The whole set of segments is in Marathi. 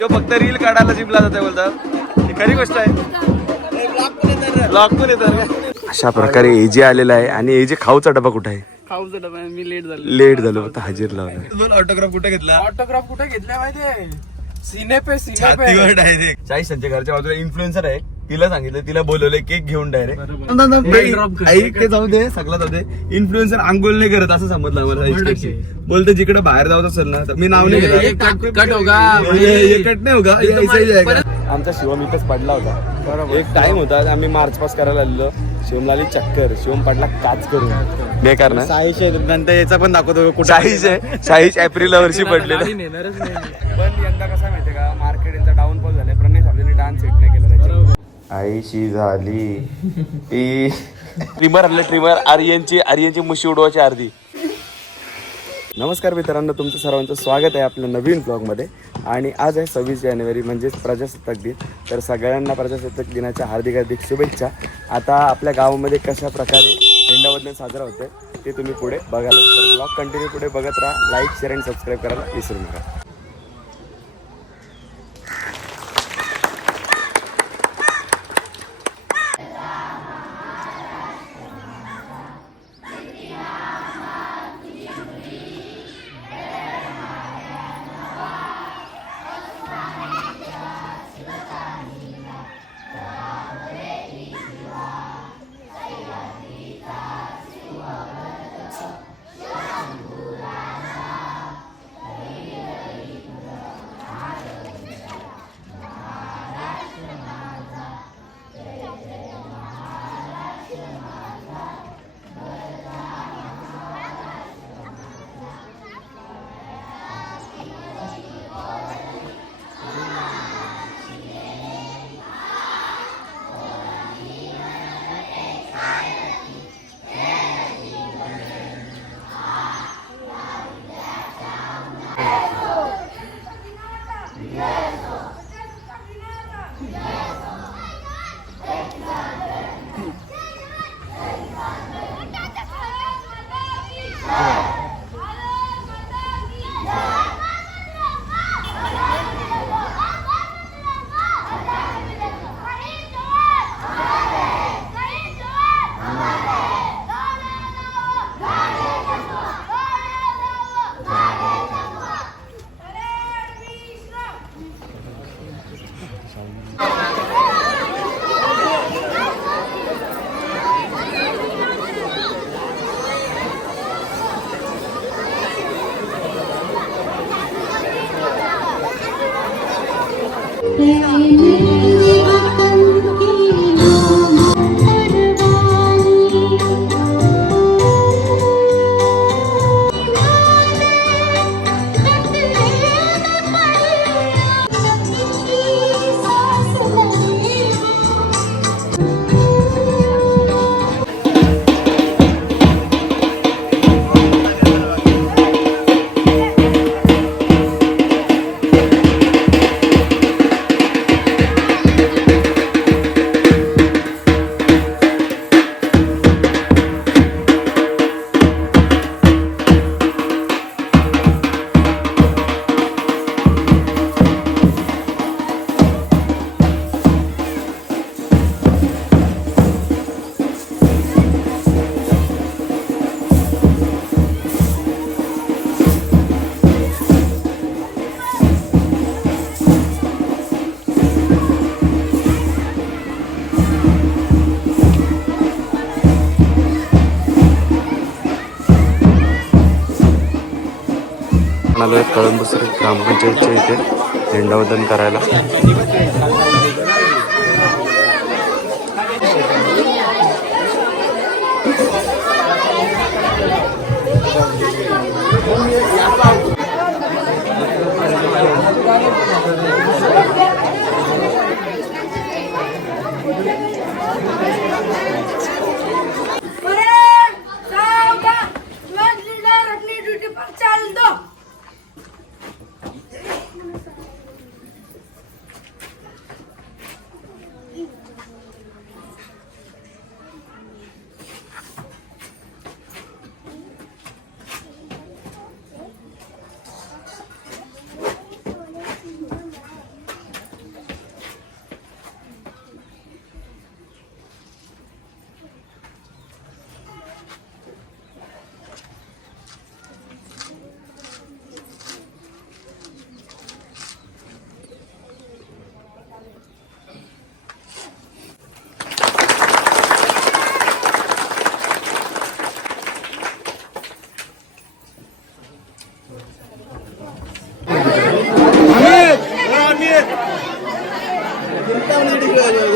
तो फक्त रील काढायला जिमला जाते बोलतात ही खरी गोष्ट आहे. ब्लॉग पण येतात अशा प्रकारे एजे आलेला आहे आणि एजे खाऊचा डबा कुठे आहे? खाऊचा डबा आहे, मी लेट झालो. लेट झालो फक्त हजीर लावला. ऑटोग्राफ कुठे घेतला? ऑटोग्राफ कुठे घेतलाय माहितीये? सीने पे सीने पे. छातीवर डायरेक्ट चाळीस त्यांच्या घरच्या बाजूला इन्फ्लुएन्सर आहे. तिला सांगितलं तिला बोलवलंय केक घेऊन डायरेक्ट. आई ते जाऊ दे सगळं जाऊ दे. इन्फ्लुएन्सर आंघोळ नाही करत असं समजलं इष्टची. बोलते जिकडे बाहेर जात असेल ना तर मी नाव नाही ये- ये घेत कट कट होगा ये- ये कट नाही होगा. आमचा शिवम इथंच पडला होता. एक टाइम होता आम्ही मार्च पास करायला आलेलो. शिवमला आली चक्कर. शिवम पडला काच करून. बेकार ना? सहाशे नंतर याचा पण दाखवतो कुठं शाहीच आहे शाहीच एप्रिल वर्षी पडलेलं. मी. पण यंदा कसं माहितीये का मार्केट यांचा डाऊनफॉल झालाय. प्रणय साबलेने डान्स सेट नाही केला. आईशी झाली. ती ट्रिमर आणलं ट्रिमर. आर्यनची आर्यनची मुशी उडवायची अर्धी. नमस्कार मित्रांनो तुमचं सर्वांचं स्वागत आहे आपल्या नवीन ब्लॉगमध्ये आणि आज आहे सव्वीस जानेवारी म्हणजेच प्रजासत्ताक दिन. तर सगळ्यांना प्रजासत्ताक दिनाच्या हार्दिक हार्दिक शुभेच्छा. आता आपल्या गावामध्ये कशा प्रकारे झेंडावंदन साजरा होतं ते तुम्ही पुढे बघाल. तर ब्लॉग कंटिन्यू पुढे बघत राहा. लाईक शेअर आणि सबस्क्राईब करायला विसरू नका. आलो आहे कळंबसर ग्रामपंचायतच्या इथे झेंडावंदन करायला. तुला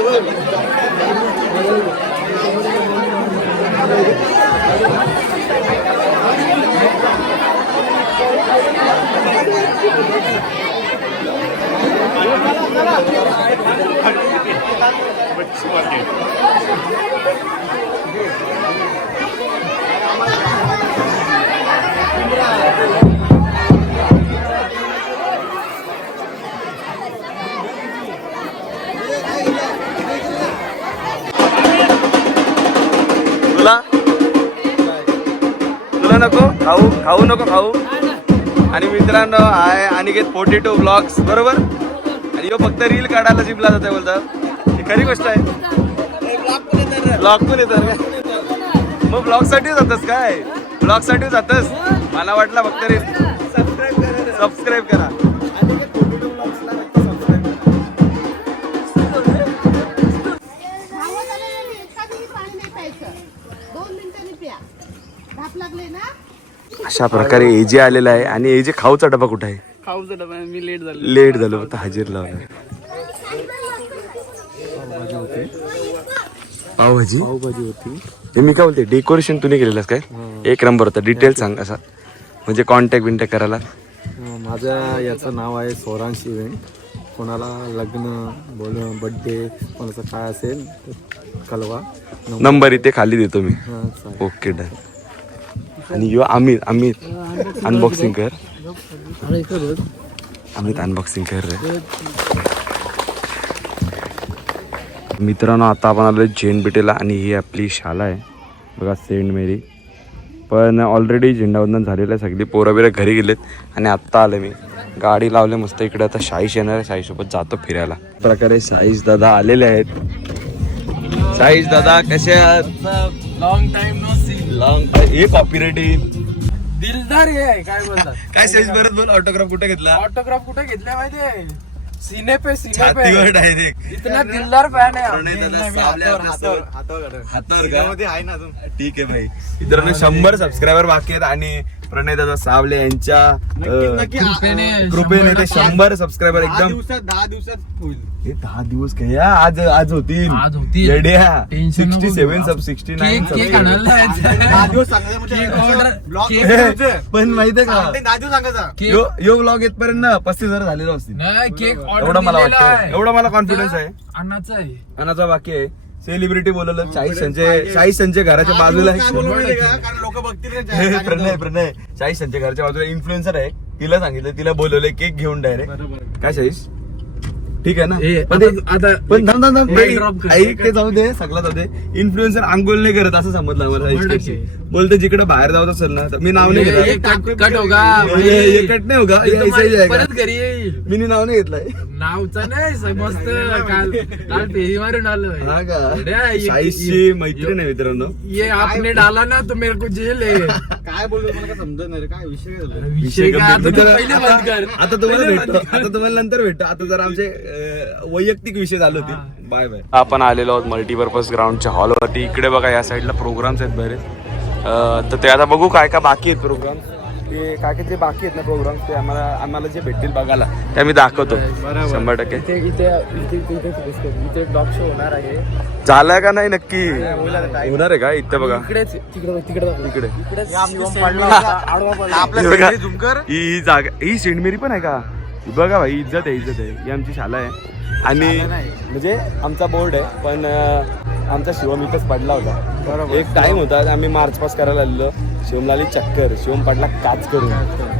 खाऊ नको खाऊ. आणि मित्रांनो hi Aniket forty two blogs बरोबर? आणि यो फक्त रील काढायला जिमला जाते बोलतात ही खरी गोष्ट आहे. ब्लॉग पण येतात काय मग ब्लॉगसाठी जातस काय? ब्लॉगसाठी जातस? मला वाटलं फक्त रील सबस्क्राईब करा. अशा प्रकारे एजे आलेला आहे. आणि एजे खाऊचा डबा कुठे आहे? खाऊचं डबा मी लेट झालो. लेट झालं. फक्त हजीर लावलं पावभाजी? पावभाजी होती. हे मी काय बोलते? डेकोरेशन तुम्ही केलेलं काय? एक नंबर होता. डिटेल सांग असा. म्हणजे कॉन्टॅक्ट बिंटॅक्ट करायला. अं, माझ्या याचं नाव आहे सोरांश इव्हेंट कोणाला लग्न बोल बड्डे कोणाचं काय असेल कळवा. नंबर इथे खाली देतो मी. हां. ओके डन आणि यो अमित अमित. अनबॉक्सिंग कर. अमित अनबॉक्सिंग कर रे. मित्रांनो आता आपण आलो जैन बिटेला आणि ही आपली शाळा आहे. बघा सेंट मेरी. पण ऑलरेडी झेंडावंदन झालेलं आहे सगळी पोरं बिरं घरी गेलेत आणि आत्ता आलं मी. गाडी लावले मस्त इकडे. आता शाहीश येणार आहे. शाहीसोबत जातो फिरायला. प्रकारे साईश दादा आलेले आहेत. साईश दादा कसे आहात? Long time long. हे कॉपीराइट दिलदार हे आहे काय बोलतात काय साईज परत बोल ऑटोग्राफ कुठे घेतला? ऑटोग्राफ कुठे घेतल्या माहितीये सीने पे सीने पे. छातीवर डायरेक्ट इतना दिलदार फॅन आहे प्रणय दादा हातावर- हातावर-. हातावर. हातावर. का? आहे ना अजून. ठीक आहे भाई. मित्रांनो शंभर सबस्क्रायबर बाकी आहेत आणि प्रणय दादा सावले यांच्या अं, कृपेने कृपेने ते शंभर सबस्क्रायबर एकदम. दिवसात दहा दिवसात होईल. हे दहा दिवस काय? या? आज आज होतील. आज होतील. येड्या. Tension नको सिक्स्टी सेव्हन घेऊ. सब सिक्स्टी नाईन केक केक आणायला दहा दिवस सांगायचं म्हणजे order- ब्लॉग करायचं. पण माहितीये का? सांगते, दहा दिवस सांगायचा. केक यो यो ब्लॉग येतपर्यंत ना पस्तीस हजार झालेले असतील. नाही केक ऑर्डर एवढं मला वाटतं. एवढं मला कॉन्फिडन्स आहे. अन्नाचं आहे. अनाचा बाकी आहे. सेलिब्रिटी बोलवलं शाही संजय शाही संजय घराच्या बाजूला लोक बघतील हे प्रणय प्रणय. शाही संजय घरच्या बाजूला इन्फ्लुएन्सर आहे. तिला सांगितलं तिला बोलवलंय केक घेऊन डायरेक्ट काय शाहीश? ठीक आहे ना? पण ते- आता- आता- पण. ऐक ते जाऊ दे सगळं जाऊ दे. इन्फ्लुएन्सर आंघोळ नाही करत असं समजलं. टक्के. बोलते जिकडे बाहेर जात असेल ना तर मी नाव नाही घेतलं. कट कट होगा. कट नाही होगा, ये ऐसा ही जाएगा. परत घरी येईल. मी नी नाव नाही घेतलंय. नावचा नाही समजत काल काल फेरी मारून आलो हा का? अरे, ये- शाहीशची मैत्रीण आहे मित्रांनो. ये आपने डाला ना तो मेरे को जेल है. काय बोलू मला काय समजत नाही रे काय विषय काय झाला विषय काय? आता तू मित्र- पहिले बंद कर. आता तुम्हाला पहिले भेटतो. बंद कर. आता तुम्हाला नंतर भेटतो. आता जर आमचे अं, वैयक्तिक विषय चालू होते. Bye bye. आपण आलेलो आहोत मल्टीपर्पज ग्राउंडच्या हॉलवरती इकडे बघा या साईडला प्रोग्राम्स आहेत बरेच. तर ते आता बघू काय काय बाकी आहेत प्रोग्राम ते काय काय जे बाकी आहेत ना प्रोग्राम ते आम्हाला आम्हाला जे भेटतील बघायला ते आम्ही दाखवतो. शंभर टक्के. इथे इथे इथे इथे डॉग शो होणार आहे. झालाय का नाही नक्की? होणार आहे का? इथं बघा. इकडेच तिकडे तिकडे आपल्या हे जागा ही सेंटमेरी पण आहे का? बघा भाई इज्जत आहे इज्जत आहे. ही आमची शाळा आहे. आणि म्हणजे आमचा बोर्ड आहे पण आमचा शिवम इथंच पडला होता. एक टाइम होता आम्ही मार्च पास करायला आलेलो. शिवमला आली चक्कर शिवम पडला काच करून.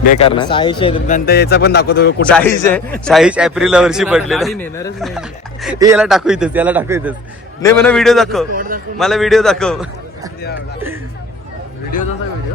बेकार ना? साईश नंतर याचा पण दाखवतो कुठे शाहीश आहे शाहीश एप्रिल वर्षी पडलेलं. नेणारच नाही. ए याला टाकू इथंच याला टाकू इथंच. नाही मला व्हिडिओ दाखव. मला व्हिडिओ दाखव. व्हिडिओ तसा व्हिडिओ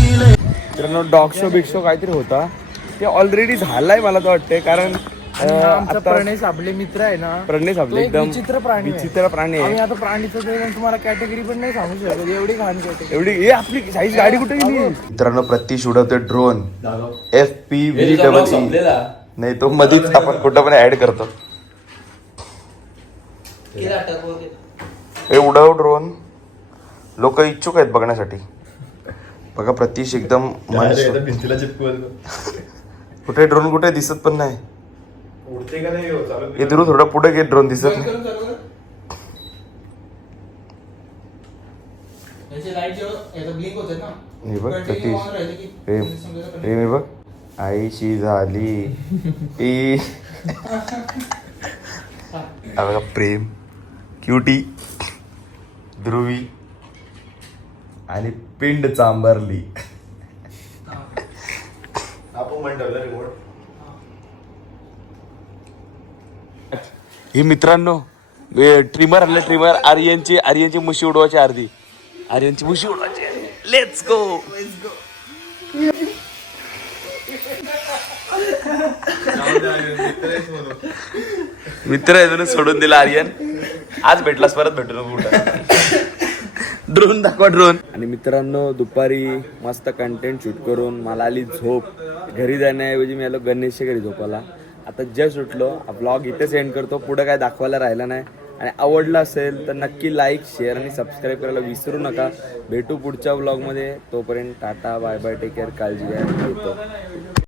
मित्रांनो डॉग शो बिग शो काहीतरी होता. ते ऑलरेडी झालाय मला तर वाटतंय कारण आमचा आता प्रणेश आपले मित्र आहे ना आपले एक एकदम विचित्र प्राणी आहे. विचित्र प्राणी आहे. आता प्राणीचं ते तुम्हाला कॅटेगरी पण नाही सांगू शकत एवढी घाण कॅटेगरी एवढी हे आपली साईज गाडी कुठे गेली? मित्रांनो प्रत्यक्ष उडवते drone F P V double नाही तो मधीच आपण कुठं पण ऍड करतो. हे उडव ड्रोन लोक इच्छुक आहेत बघण्यासाठी. बघा प्रतीश एकदम मन भिंतीला चिपकू कुठे ड्रोन कुठे दिसत पण नाही. उडते का नाही हो, हे दुरून थोडं पुढे घे ड्रोन दिसत नाही. हे बघ सतीश प्रेम प्रेम हे बघ. आईशी झाली. ई हा. बघा प्रेम. क्युटी ध्रुवी. आणि पिंड चांबरली. आपण म्हणतो रिमोट. ही मित्रांनो ट्रिमर आणलं ट्रिमर आर्यनची आर्यनची मुशी उडवायची अर्धी. आर्यनची मुशी उडवायची. लेट्स गो मित्र आहे म्हणून सोडून दिला आर्यन. आज भेटलास परत भेटू नको कुठं ड्रोन दाखवा ड्रोन आणि मित्रांनो दुपारी मस्त कंटेंट शूट करून मला आली झोप. घरी जाण्याऐवजी मी आलो गणेशच्या घरी झोपाला आता जस्ट उठलो. ब्लॉग इथेच सेंड करतो. पुढे काय दाखवायला राहिलं नाही. आणि आवडलं असेल तर नक्की लाईक शेअर आणि सबस्क्राईब करायला विसरू नका. भेटू पुढच्या ब्लॉगमध्ये तोपर्यंत tata bye bye take care काळजी घ्या.